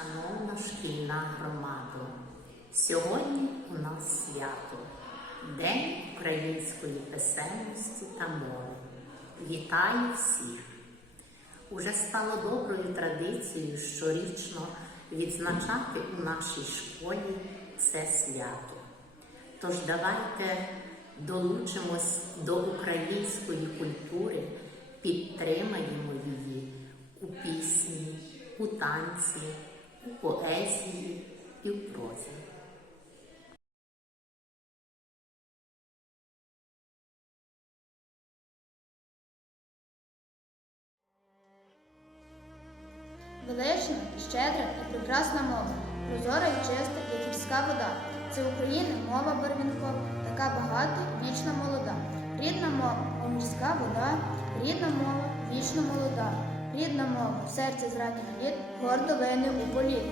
Шановна шкільна громада, сьогодні у нас свято, День української писемності та мови. Вітаю всіх! Уже стало доброю традицією щорічно відзначати у нашій школі це свято. Тож давайте долучимось до української культури, підтримаємо її у пісні, у танці, у поезії і в прозі. Велична, щедра і прекрасна мова, прозора і чиста, як гірська вода. Це України мова барвінкова, така багата, вічно молода. Рідна мова, мов гірська вода, рідна мова, вічно молода. Рідна мова, в серці з літ, гордо вини у політ.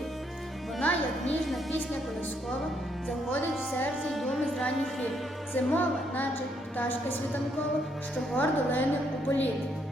Вона, як ніжна пісня колискова, заходить в серце й думи з ранніх літ. Це мова, наче пташка світанкова, що гордо лине у політ.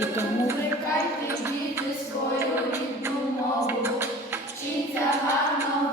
І тому Плекайте діти свою рідну мову, вчіться гарно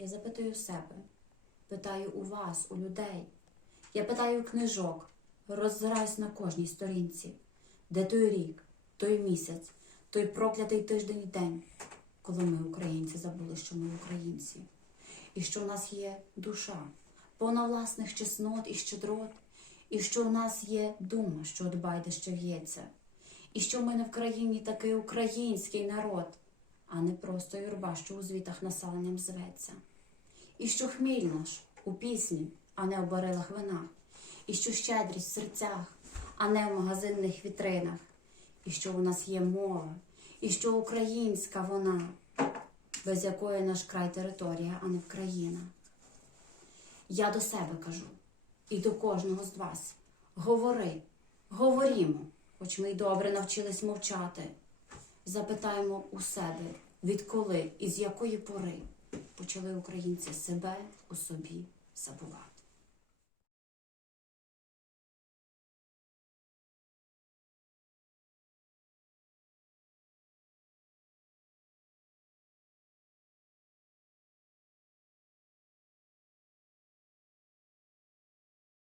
Я запитую себе, питаю у вас, у людей. Я питаю книжок, роззираюсь на кожній сторінці, де той рік, той місяць, той проклятий тиждень і день, коли ми, українці, забули, що ми українці, і що в нас є душа, повна власних чеснот і щедрот, і що в нас є дума, що дбай, де ще в'ється, і що ми не в країні такий український народ, а не просто юрба, що у звітах населенням зветься. І що хміль наш у пісні, а не у барилах вина, і що щедрість в серцях, а не в магазинних вітринах, і що у нас є мова, і що українська вона, без якої наш край територія, а не країна. Я до себе кажу і до кожного з вас. Говори, говорімо, хоч ми й добре навчились мовчати. Запитаємо у себе, відколи і з якої пори почали українці себе у собі забувати.